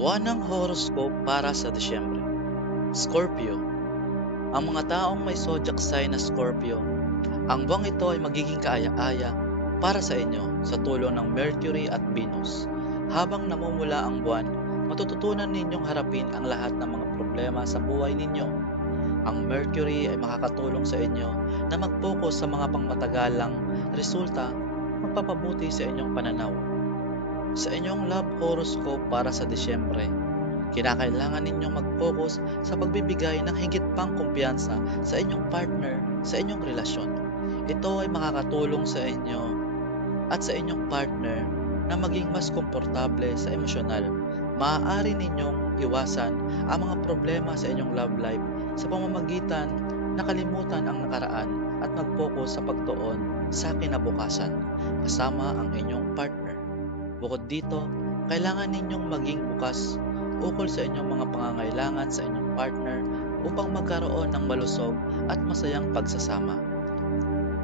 Buwanang horoscope para sa Disyembre. Scorpio. Ang mga taong may zodiac sign na Scorpio, ang buwang ito ay magiging kaaya-aya para sa inyo sa tulong ng Mercury at Venus. Habang namumula ang buwan, matututunan ninyong harapin ang lahat ng mga problema sa buhay ninyo. Ang Mercury ay makakatulong sa inyo na mag-focus sa mga pangmatagalang resulta, magpapabuti sa inyong pananaw. Sa inyong love horoscope para sa Disyembre, kinakailangan ninyong mag-focus sa pagbibigay ng higit pang kumpiyansa sa inyong partner sa inyong relasyon. Ito ay makakatulong sa inyo at sa inyong partner na maging mas komportable sa emosyonal. Maaari ninyong iwasan ang mga problema sa inyong love life sa pamamagitan na kalimutan ang nakaraan at mag-focus sa pagtuon sa kinabukasan kasama ang inyong partner. Bukod dito, kailangan ninyong maging bukas ukol sa inyong mga pangangailangan sa inyong partner upang magkaroon ng malusog at masayang pagsasama.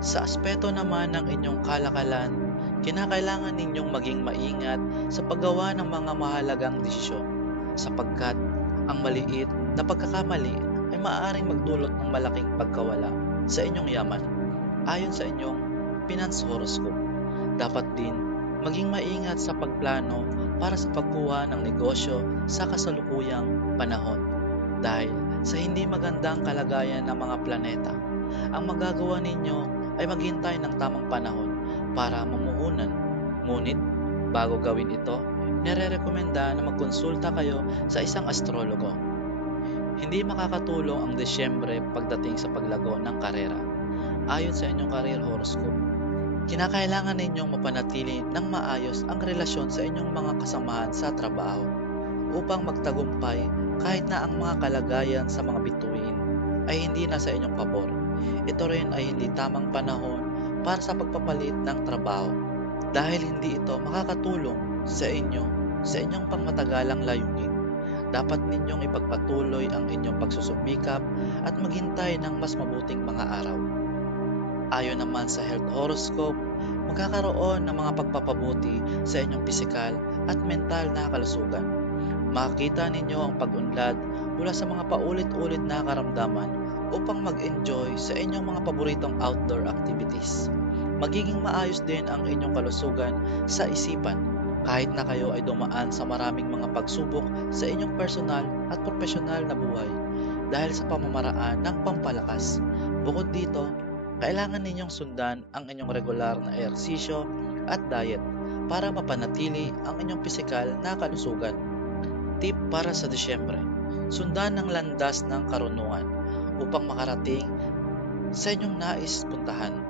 Sa aspeto naman ng inyong kalakalan, kinakailangan ninyong maging maingat sa paggawa ng mga mahalagang desisyon sapagkat ang maliit na pagkakamali ay maaaring magdulot ng malaking pagkawala sa inyong yaman. Ayon sa inyong finance horoscope, dapat din maging maingat sa pagplano para sa pagkuha ng negosyo sa kasalukuyang panahon dahil sa hindi magandang kalagayan ng mga planeta. Ang magagawa ninyo ay maghintay ng tamang panahon para mamuhunan. Ngunit bago gawin ito, nire-rekomenda na magkonsulta kayo sa isang astrologo. Hindi makakatulong ang Disyembre pagdating sa paglago ng karera. Ayon sa inyong career horoscope, kinakailangan ninyong mapanatili ng maayos ang relasyon sa inyong mga kasamahan sa trabaho upang magtagumpay kahit na ang mga kalagayan sa mga bituin ay hindi na sa inyong pabor. Ito rin ay hindi tamang panahon para sa pagpapalit ng trabaho dahil hindi ito makakatulong sa inyong pangmatagalang layunin. Dapat ninyong ipagpatuloy ang inyong pagsusumikap at maghintay ng mas mabuting mga araw. Ayon naman sa health horoscope, magkakaroon ng mga pagpapabuti sa inyong pisikal at mental na kalusugan. Makikita ninyo ang pag-unlad mula sa mga paulit-ulit na karamdaman upang mag-enjoy sa inyong mga paboritong outdoor activities. Magiging maayos din ang inyong kalusugan sa isipan kahit na kayo ay dumaan sa maraming mga pagsubok sa inyong personal at profesional na buhay dahil sa pamamaraan ng pampalakas. Bukod dito, kailangan ninyong sundan ang inyong regular na ehersisyo at diet para mapanatili ang inyong pisikal na kalusugan. Tip para sa Disyembre: sundan ang landas ng karunungan upang makarating sa inyong nais puntahan.